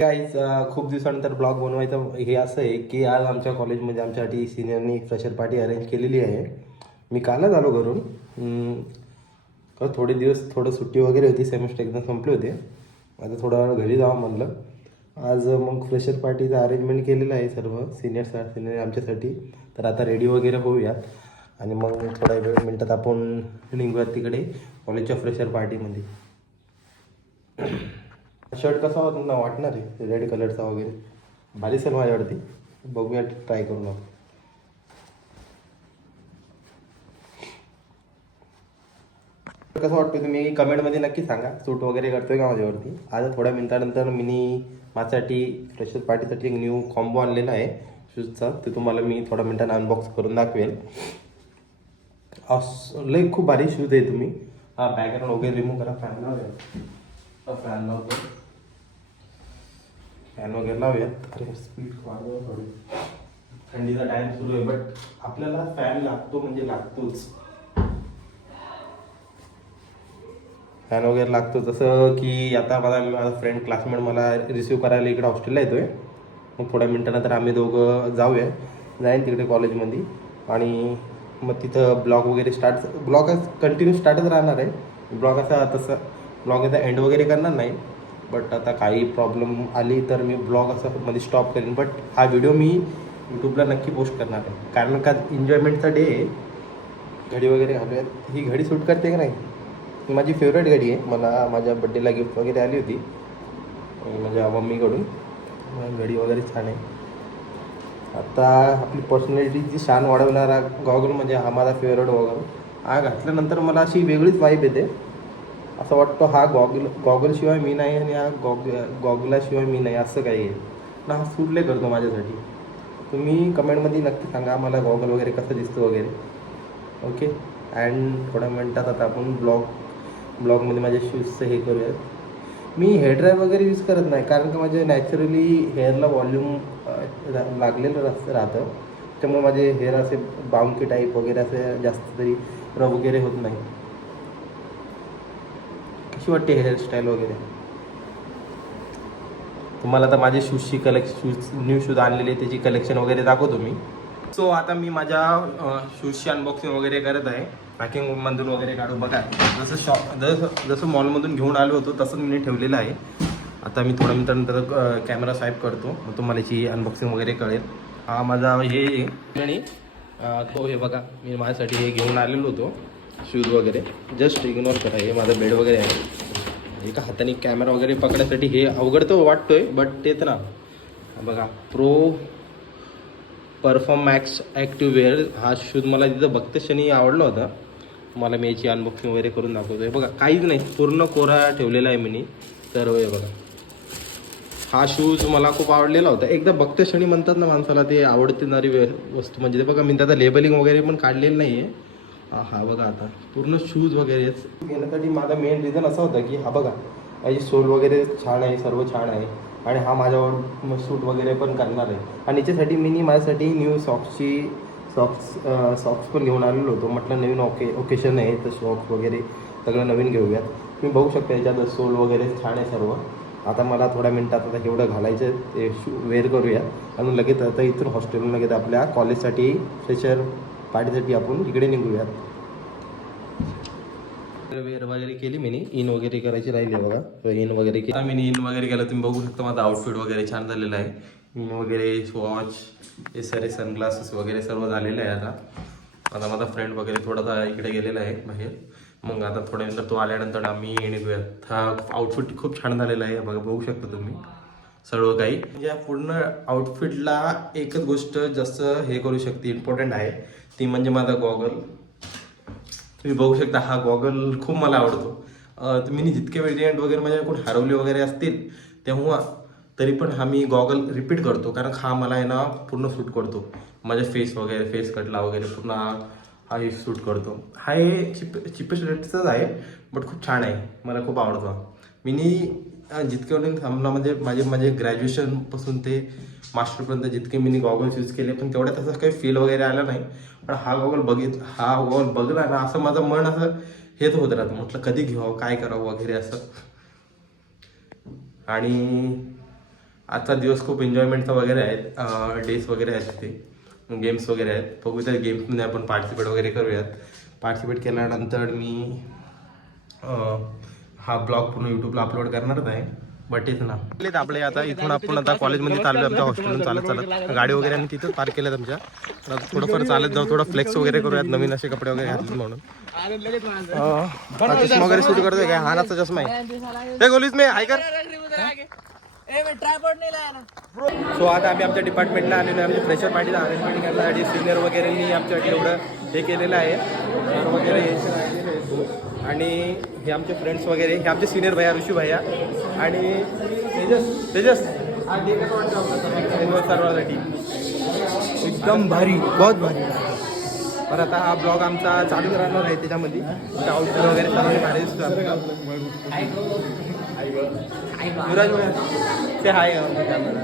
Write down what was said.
Guys खूप दिवसानंतर blog बनवायचं हे असं आहे की आज आमच्या कॉलेजमध्ये आमच्यासाठी सिनियरनी फ्रेशर पार्टी अरेंज केलेली आहे. मी कालच आलो घरून. थोडे दिवस थोडं सुट्टी वगैरे होती, सेमिस्टर एकदम संपले होते. आता थोडा वेळ घरी जावं म्हणलं. आज मग फ्रेशर पार्टीचं अरेंजमेंट केलेलं आहे सर्व सिनियर आमच्यासाठी. तर आता रेडी वगैरे होऊयात आणि मग थोड्या वेळ मिनटात आपण निघूयात तिकडे कॉलेजच्या फ्रेशर पार्टीमध्ये. शर्ट कसा होता वाटणार आहे रेड कलरचा वगैरे, भारी असेल माझ्यावरती. बघूया, ट्राय करून आपण. कसं वाटतं तुम्ही कमेंटमध्ये नक्की सांगा. सूट वगैरे करतोय का माझ्यावरती. आज थोड्या मिनिटानंतर मी माझ्यासाठी फ्रेशर पार्टीसाठी एक न्यू कॉम्बो आणलेला आहे शूजचा. ते तुम्हाला मी थोड्या मिनिटांनी अनबॉक्स करून दाखवेल. लय खूप भारी शूज आहे. तुम्ही हा बॅकग्राऊंड वगैरे रिमूव्ह करा. फॅन लावूया, फॅन लावतो, फॅन वगैरे लावूयात. अरे स्पीड वाढवा थोडी, थंडीचा टाइम सुरू आहे, बट आपल्याला फॅन लागतो म्हणजे लागतोच. फॅन वगैरे लागतो. जसं की आता माझा फ्रेंड क्लासमेट मला रिसिव्ह करायला इकडे हॉस्टेलला येतोय. मग थोड्या मिनटानंतर आम्ही दोघं जाईन तिकडे कॉलेजमध्ये आणि मग तिथं ब्लॉग वगैरे ब्लॉग कंटिन्यू स्टार्टच राहणार आहे. ब्लॉग ब्लॉग एंड वगैरे करणार नाही. बट आता काही प्रॉब्लेम आली तर मी ब्लॉग असं मध्ये स्टॉप करेन. बट हा व्हिडिओ मी यूट्यूबला नक्की पोस्ट करणार आहे, कारण का एन्जॉयमेंटचा डे आहे. घडी वगैरे घालूयात. ही घडी सूट करते का नाही. माझी फेवरेट घडी आहे. मला माझ्या बड्डेला गिफ्ट वगैरे आली होती माझ्या मम्मीकडून. घडी वगैरे छान आहे. आता आपली पर्सनॅलिटीची शान वाढवणारा गॉगल म्हणजे हा माझा फेवरेट गॉगल. हा घातल्यानंतर मला अशी वेगळीच वाईब येते. असं वाटतं हा गॉगलशिवाय मी नाही आणि हा गॉगलाशिवाय मी नाही, असं काही आहे ना. हा सूट करतो माझ्यासाठी. तुम्ही कमेंटमध्ये नक्की सांगा मला गॉगल वगैरे कसं दिसतं वगैरे. ओके. अँड थोड्या मिनटात आता आपण ब्लॉगमध्ये माझ्या शूजचं हे करूयात. मी हेअर ड्रायर वगैरे यूज करत नाही, कारण का माझे नॅचरली हेअरला वॉल्यूम लागलेलं राहतं. त्यामुळे माझे हेअर असे बाउंकी टाईप वगैरे असे जास्त तरी रब वगैरे होत नाही. कशी वाटते हेअरस्टाईल वगैरे तुम्हाला? तर माझे न्यू शूज आणलेले त्याची कलेक्शन वगैरे दाखवतो मी. सो आता मी माझ्या शूजची अनबॉक्सिंग वगैरे करत आहे. पॅकिंगमधून वगैरे काढू बघा. जसं मॉलमधून घेऊन आलो होतो तसंच मी ठेवलेलं आहे. आता मी थोड्या मिनिटानंतर कॅमेरा स्वाईप करतो, मग तुम्हाला याची अनबॉक्सिंग वगैरे कळेल. हा माझा हे आणि तो हे बघा, मी माझ्यासाठी हे घेऊन आलेलो होतो शूज वगैरे. जस्ट इग्नोर करा, हे माझा बेड वगैरे आहे. एका हाताने कॅमेरा वगैरे पकडायसाठी हे अवघड तर वाटतोय, बट तेच ना. बघा, pro perform max active wear हा शूज मला तिथं बघते क्षणी आवडला होता. मला मी याची अनबॉक्सिंग वगैरे करून दाखवतो. आहे बघा, काहीच नाही, पूर्ण कोरा ठेवलेला आहे मी. तर हे बघा, हा शूज मला खूप आवडलेला होता. एकदा बघते क्षणी म्हणतात ना माणसाला ते आवडणारी वस्तू म्हणजे ते बघा. मी त्याचा लेबलिंग वगैरे पण काढलेलं नाही आहे. हा बघा, आता पूर्ण शूज वगैरेच घेण्यासाठी माझा मेन रिझन असा होता की हा बघा, याची सोल वगैरे छान आहे, सर्व छान आहे आणि हा माझ्यावर सूट वगैरे पण करणार आहे. आणि याच्यासाठी मी माझ्यासाठी न्यू सॉक्स पण घेऊन आलेलो होतो. म्हटलं नवीन ओकेशन आहे तर सॉक्स वगैरे सगळं नवीन घेऊयात. तुम्ही बघू शकता याच्यात सोल वगैरे छान आहे सर्व. आता मला थोड्या मिनटात आता एवढं घालायचं ते वेअर करूया आणि लगेच आता इथून हॉस्टेलहून लगेच आपल्या कॉलेजसाठी फ्रेशर पार्टीसाठी आपण इकडे निघूयात. वेअर वगैरे केली मी, इन वगैरे करायची राहिली बघा. इन वगैरे केली मी, इन वगैरे केलं. तुम्ही बघू शकता माझा आउटफिट वगैरे छान झालेला आहे. इन वगैरे, वॉच, हे सारे सनग्लासेस वगैरे सर्व झालेलं आहे. आता माझा फ्रेंड वगैरे थोडासा इकडे गेलेला आहे बाहेर. मग आता थोड्यानंतर तो आल्यानंतर आम्ही निघूयात. हा आउटफिट खूप छान झालेला आहे बघा, बघू शकता तुम्ही सर्व काही. या पूर्ण आउटफिटला एकच गोष्ट जास्त हे करू शकते, इम्पॉर्टंट आहे, ती म्हणजे माझा गॉगल. तुम्ही बघू शकता हा गॉगल खूप मला आवडतो. मी जितके व्हेरियंट वगैरे माझ्याकडून हरवले वगैरे असतील तेव्हा तरी पण हा मी गॉगल रिपीट करतो, कारण हा मला आहे ना पूर्ण सूट करतो. माझ्या फेस कटला वगैरे पूर्ण हा हे सूट करतो. हा हे चिपेस्ट रेटचाच आहे, बट खूप छान आहे, मला खूप आवडतो. मी जितके थांबला म्हणजे माझे ग्रॅज्युएशनपासून ते मास्टरपर्यंत जितके मी गॉगल्स यूज केले, पण तेवढ्यात असं काही फील वगैरे आलं नाही. पण हा गॉगल बघला ना, असं माझं मन असं हेच होत राहतं. म्हटलं कधी घ्यावं, काय करावं वगैरे असं. आणि आजचा दिवस खूप एन्जॉयमेंटचा वगैरे आहेत, डेज वगैरे आहेत तिथे, गेम्स वगैरे आहेत. बघू त्या गेम्समध्ये आपण पार्टिसिपेट वगैरे करूयात. पार्टिसिपेट केल्यानंतर मी हा ब्लॉग पूर्ण यूट्यूबला अपलोड करणारच आहे. बट तेच ना आपले आता इथून आपण आता कॉलेजमध्ये चाललो आमच्या हॉस्टेलवरून चालत गाडी वगैरे आम्ही तिथंच पार्क केल्यात आमच्या. थोडंफार चालत जाऊ, थोडं फ्लेक्स वगैरे करूयात, नवीन असे कपडे वगैरे घातले म्हणून. चष्मा वगैरे शूट करतोय काय? हा नाचा चष्मा आहे ते गोलीच मी ऐकर. सो आता आम्ही आमच्या डिपार्टमेंटला आलेलो आहे. आमच्या फ्रेशर पार्टीला अरेंजमेंट करण्यासाठी सिनियर वगैरेंनी आमच्यासाठी एवढं हे केलेलं आहे वगैरे. आणि हे आमचे फ्रेंड्स वगैरे, हे आमचे सिनियर भैया ऋषी भैया आणि तेजस सर्वांसाठी एकदम भारी, बहुत भारी. पण आता हा ब्लॉग आमचा चालू राहणार आहे. त्याच्यामध्ये आउटफिट वगैरे सर्व भारी युवराज भैया ते हाय कॅमेरा.